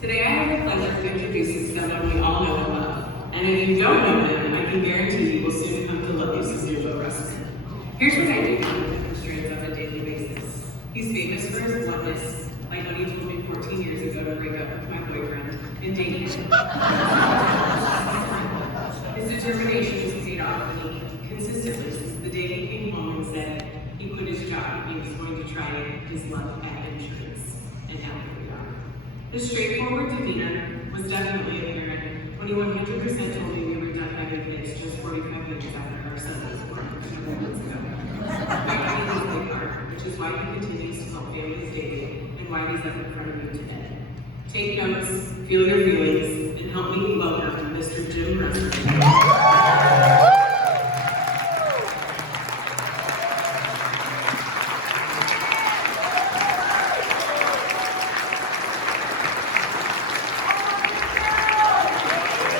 Today I have the pleasure of introducing someone we all know and love. And if you don't know them, I can guarantee you will soon come to love you some Jim Rustman. Here's what I do with constraints on a daily basis. He's famous for his bluntness, like when he told me 14 years ago to break up with my boyfriend and date him. His determination has paid off when he consistently, since the day he came home and said he quit his job, he was going to try his luck at insurance, and now here we are. His straightforward demeanor was definitely apparent when he 100% told me we were done having kids just 45 minutes after our son was born 4 months ago. Which is why he continues to help families daily and why he's up in front of you today. Take notes, feel your feelings, and help me welcome Mr. Jim Rustman.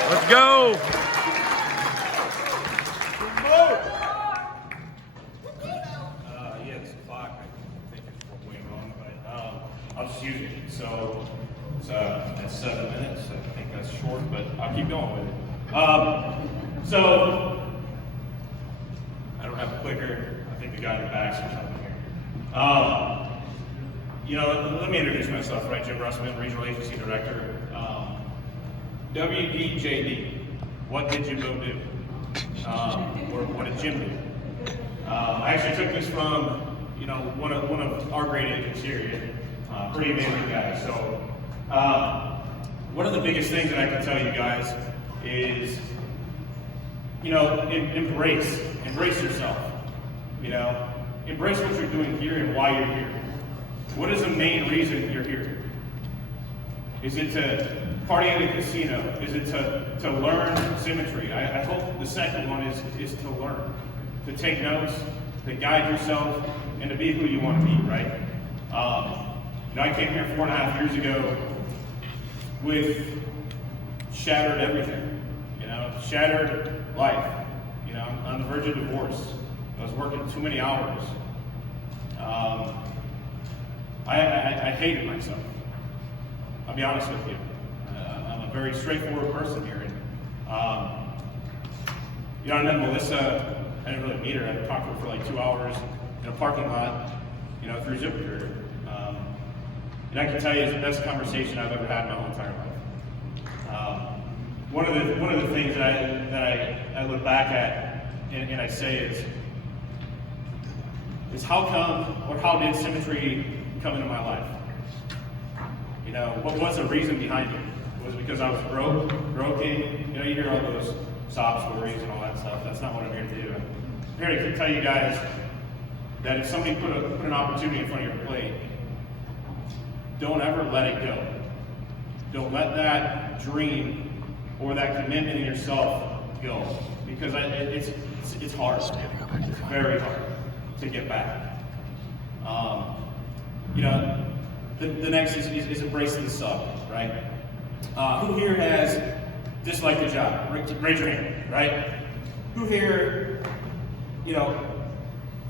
Let's go! Yeah, it's o'clock. I think it's way wrong, but I'll just use it. So it's that's 7 minutes. I think that's short, but I'll keep going with it. So I don't have a clicker. I think the guy in the back's or something here. Let me introduce myself, right? Jim Rustman, Regional Agency Director. WDJD, what did Jim go do? Or what did Jim do? I actually took this from, one of our great agents here. Pretty amazing guy. So, one of the biggest things that I can tell you guys is, embrace yourself. Embrace what you're doing here and why you're here. What is the main reason you're here? Is it to party in the casino? Is it to learn symmetry? I hope the second one is to learn, to take notes, to guide yourself, and to be who you want to be, right? I came here 4.5 years ago with shattered everything, shattered life. I'm on the verge of divorce. I was working too many hours. I hated myself. I'll be honest with you. I'm a very straightforward person here. I met Melissa. I didn't really meet her. I talked to her for like 2 hours in a parking lot, through ZipRecruiter. And I can tell you it's the best conversation I've ever had in my whole entire life. One of the things that I look back at and I say is how come or how did symmetry come into my life? What was the reason behind it? Was it because I was broken? You hear all those sob stories and all that stuff. That's not what I'm here to do. I'm here to tell you guys that if somebody put an opportunity in front of your plate, don't ever let it go. Don't let that dream or that commitment in yourself go, because it's hard. It's very hard to get back. The next is embracing the suck, right? Who here has disliked a job? Raise your hand, right? Who here,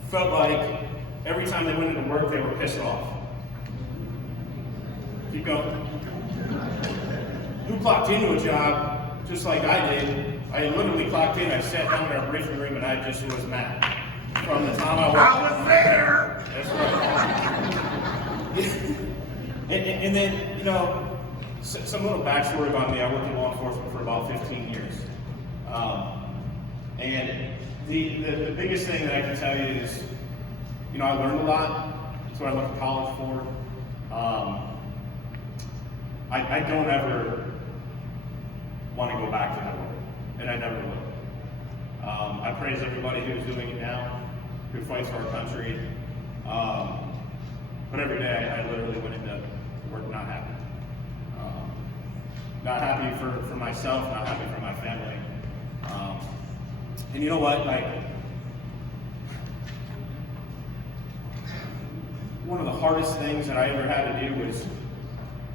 felt like every time they went into work they were pissed off? Keep going. Who clocked into a job just like I did? I literally clocked in, I sat down in our briefing room and I just was mad. From the time I was there! That's right. And then, some little backstory about me. I worked in law enforcement for about 15 years. And the biggest thing that I can tell you is, I learned a lot. That's what I went to college for. I don't ever want to go back to that work, and I never will. I praise everybody who's doing it now, who fights for our country. But every day I literally went into work not happy. Not happy for myself, not happy for my family. And you know what? One of the hardest things that I ever had to do was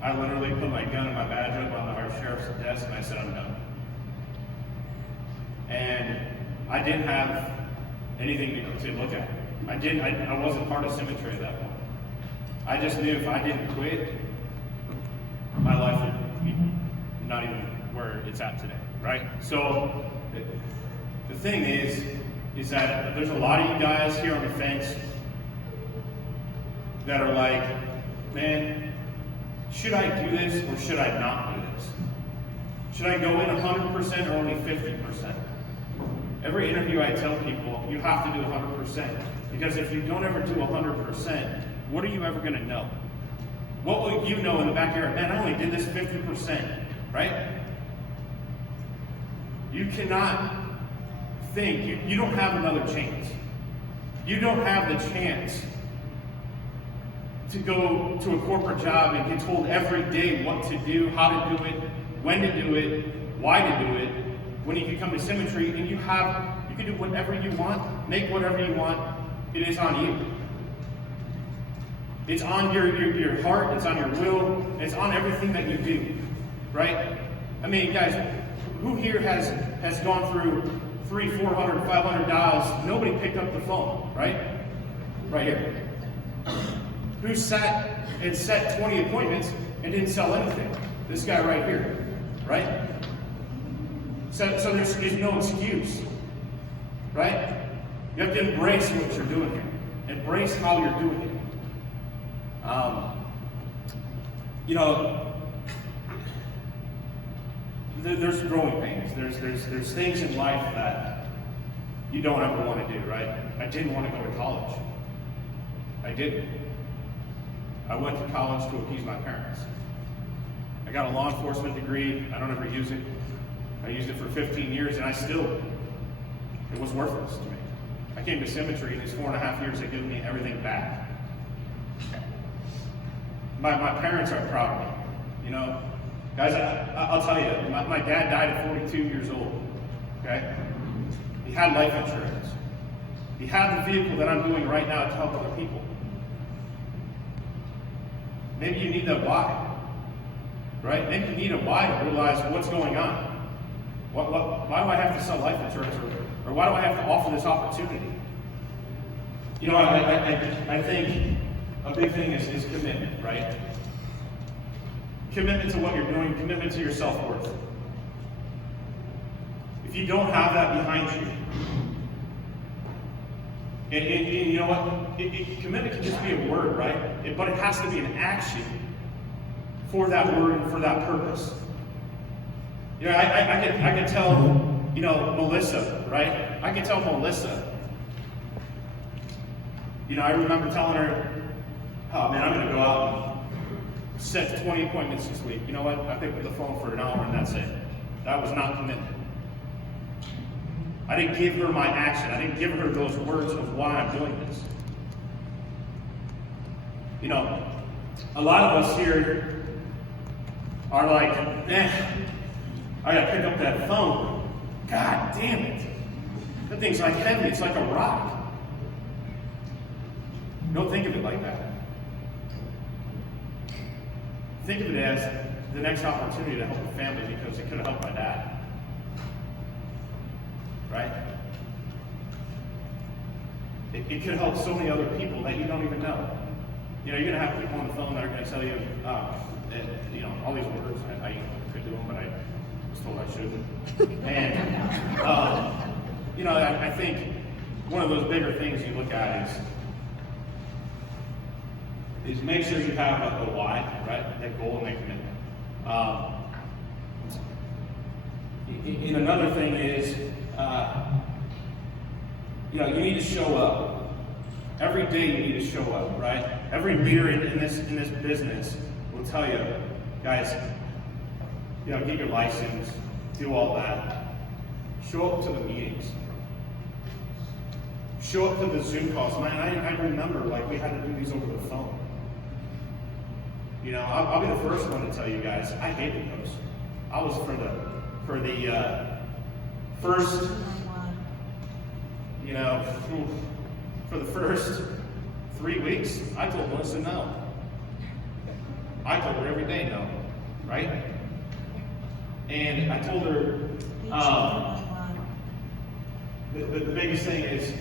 I literally put my gun and my badge up on our sheriff's desk and I said, I'm done. And I didn't have anything to look at. I wasn't part of Symmetry at that point. I just knew if I didn't quit, my life even where it's at today, right? So the thing is that there's a lot of you guys here on the fence that are like, man, should I do this or should I not do this? Should I go in 100% or only 50%? Every interview I tell people, you have to do 100%. Because if you don't ever do 100%, what are you ever going to know? What will you know in the back of your head? Man, I only did this 50%, right? You cannot think, you don't have another chance. You don't have the chance to go to a corporate job and get told every day what to do, how to do it, when to do it, why to do it, when you can come to Symmetry and you can do whatever you want, make whatever you want. It is on you. It's on your heart, it's on your will, it's on everything that you do, right? I mean, guys, who here has gone through 300, 400, 500 dials? Nobody picked up the phone, right? Right here. Who sat and set 20 appointments and didn't sell anything? This guy right here, right? So there's no excuse, right? You have to embrace what you're doing here. Embrace how you're doing it. There's growing pains. There's things in life that you don't ever want to do, right? I didn't want to go to college. I didn't. I went to college to appease my parents. I got a law enforcement degree. I don't ever use it. I used it for 15 years, and it was worthless to me. I came to Symmetry, and these 4.5 years have given me everything back. My parents are proud of me, you know. Guys, I'll tell you, my dad died at 42 years old, okay? He had life insurance. He had the vehicle that I'm doing right now to help other people. Maybe you need that why, right? Maybe you need a why to realize what's going on. Why do I have to sell life insurance, or why do I have to offer this opportunity? You know, I think a big thing is commitment, right? Commitment to what you're doing, commitment to your self-worth. If you don't have that behind you, and you know what? Commitment can just be a word, right? But it has to be an action for that word and for that purpose. You know, I can tell, you know, Melissa, right? I can tell Melissa. You know, I remember telling her, oh man, I'm going to go out and set 20 appointments this week. You know what? I picked up the phone for an hour and that's it. That was not commitment. I didn't give her my action. I didn't give her those words of why I'm doing this. You know, a lot of us here are like, I gotta pick up that phone. God damn it. That thing's like heavy, it's like a rock. Don't think of it like that. Think of it as the next opportunity to help a family because it could have helped my dad. Right? It could help so many other people that you don't even know. You know, you're gonna have people on the phone that are gonna tell you, you know, all these words. I could do them, but I was told I shouldn't. And you know, I think one of those bigger things you look at is make sure you have a why, right? That goal and that commitment. And another thing is, you know, you need to show up. Every day you need to show up, right? Every leader in this business will tell you, guys, you know, get your license, do all that. Show up to the meetings. Show up to the Zoom calls. Man, I remember, like, we had to do these over the phone. You know, I'll be the first one to tell you guys, I hated those. I was for the first, you know, for the first 3 weeks, I told Melissa no. I told her every day no, right? And I told her, the biggest thing is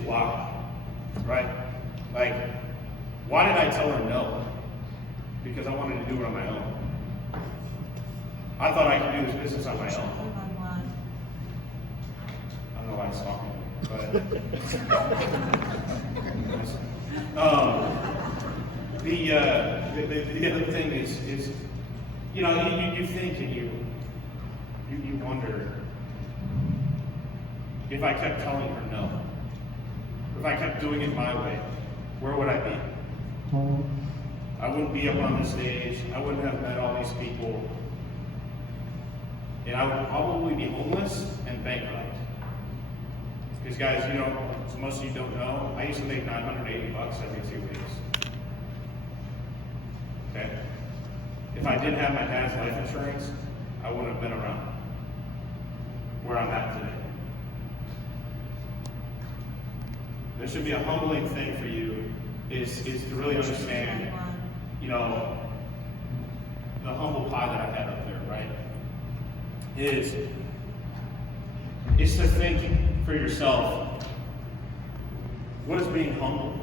why, right? Like, why did I tell her no? Because I wanted to do it on my own. I thought I could do this business on my own. I don't know why I was talking, but the other thing is you know, you think and you wonder if I kept telling her no, if I kept doing it my way, where would I be? I wouldn't be up on this stage. I wouldn't have met all these people. And I would probably be homeless and bankrupt. Because guys, you know, as most of you don't know, I used to make $980 every 2 weeks. Okay? If I didn't have my dad's life insurance, I wouldn't have been around where I'm at today. There should be a humbling thing for you is to really understand, you know, the humble pie that I had up there, right? Is to think for yourself, what is being humble?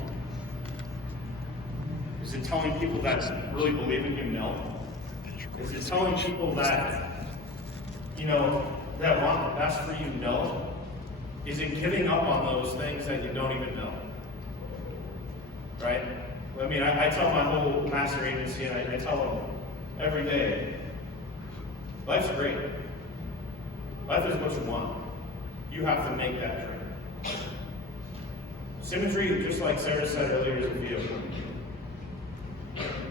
Is it telling people that really believe in you? No. Is it telling people that, you know, that want the best for you? No. Is it giving up on those things that you don't even know? Right? I mean, I tell my whole master agency, and I tell them every day, life's great. Life is what you want. You have to make that dream. Symmetry, just like Sarah said earlier, is a vehicle.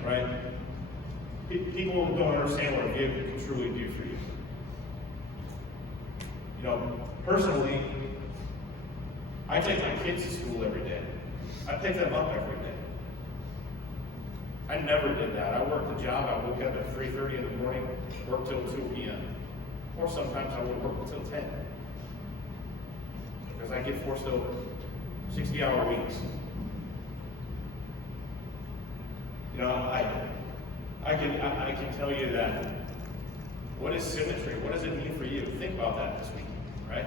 Right? People don't understand what a vehicle can truly do for you. You know, personally, I take my kids to school every day. I pick them up every day. I never did that. I worked a job. I woke up at 3:30 in the morning, worked till 2 p.m. Or sometimes I would work until 10. Because I get forced over 60-hour weeks. You know, I can tell you that. What is symmetry? What does it mean for you? Think about that this week, right?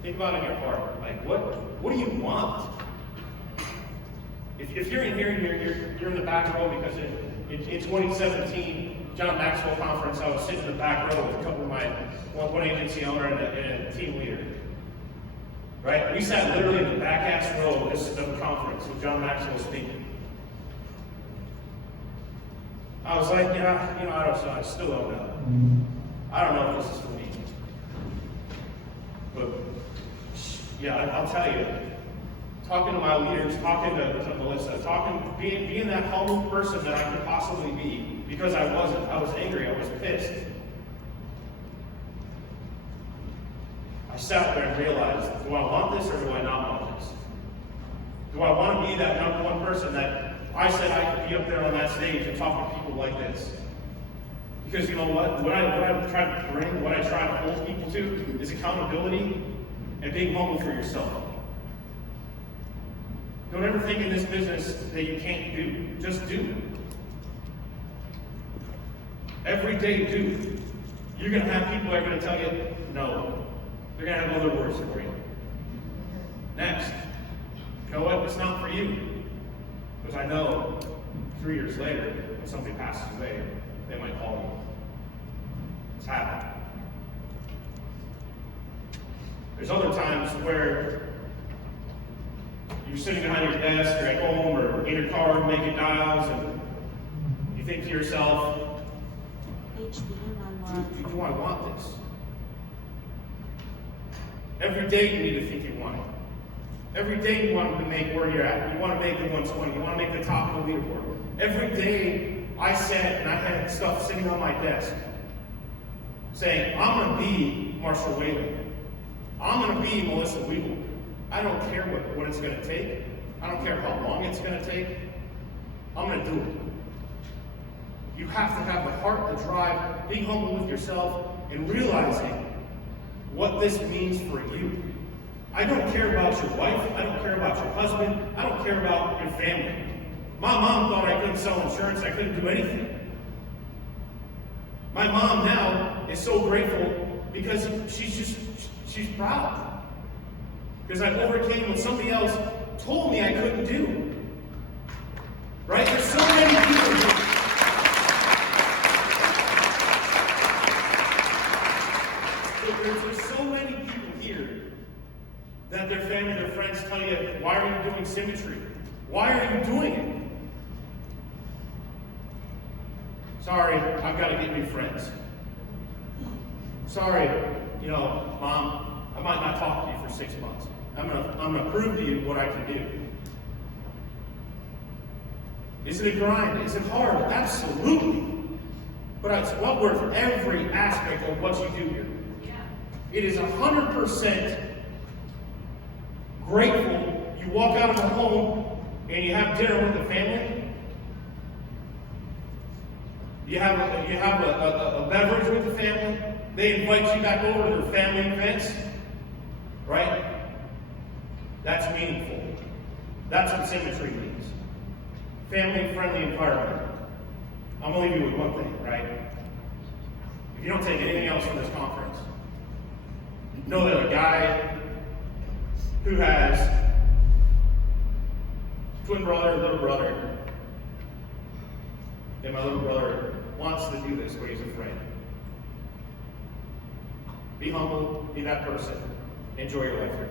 Think about it in your heart. Like, what do you want? If you're in here and you're in the back row because in 2017 John Maxwell Conference, I was sitting in the back row with a couple of my one agency owner and a team leader. Right? We sat literally in the back ass row of this conference with John Maxwell speaking. I was like, yeah, you know, I still don't know. I don't know if this is for me. But yeah, I'll tell you, talking to my leaders, talking to Melissa, being that humble person that I could possibly be, because I wasn't. I was angry, I was pissed. I sat there and realized, do I want this or do I not want this? Do I want to be that number one person that I said I could be up there on that stage and talk to people like this? Because you know what? What I try to bring, what I try to hold people to is accountability and being humble for yourself. Don't ever think in this business that you can't do. Just do. Every day do. You're going to have people that are going to tell you no. They're going to have other words for you. Next. You know what? It's not for you. Because I know 3 years later, when somebody passes away, they might call you. It's happened. There's other times where you're sitting behind your desk, or at home, or in your car making dials, and you think to yourself, do I want this? Every day you need to think you want it. Every day you want to make where you're at. You want to make the 120. You want to make the top of the leaderboard. Every day I sat and I had stuff sitting on my desk saying, I'm going to be Marshall Whalen. I'm going to be Melissa Wiegel. I don't care what it's going to take. I don't care how long it's going to take. I'm going to do it. You have to have the heart, the drive, being humble with yourself, and realizing what this means for you. I don't care about your wife. I don't care about your husband. I don't care about your family. My mom thought I couldn't sell insurance. I couldn't do anything. My mom now is so grateful because she's proud. Because I overcame what somebody else told me I couldn't do. Right? There's so many people. There's so many people here that their family, their friends tell you, why are you doing symmetry? Why are you doing it? Sorry, I've got to get new friends. Sorry, Mom, I might not talk to you for 6 months. I'm gonna prove to you what I can do. Is it a grind? Is it hard? Absolutely. But it's well worth every aspect of what you do here. Yeah. It is 100% grateful. You walk out of the home and you have dinner with the family. You have a beverage with the family. They invite you back over to their family events. Right? That's meaningful. That's what symmetry means. Family-friendly environment. I'm going to leave you with one thing, right? If you don't take anything else from this conference, know that a guy who has twin brother, little brother, and my little brother wants to do this, but he's afraid. Be humble, be that person. Enjoy your life here.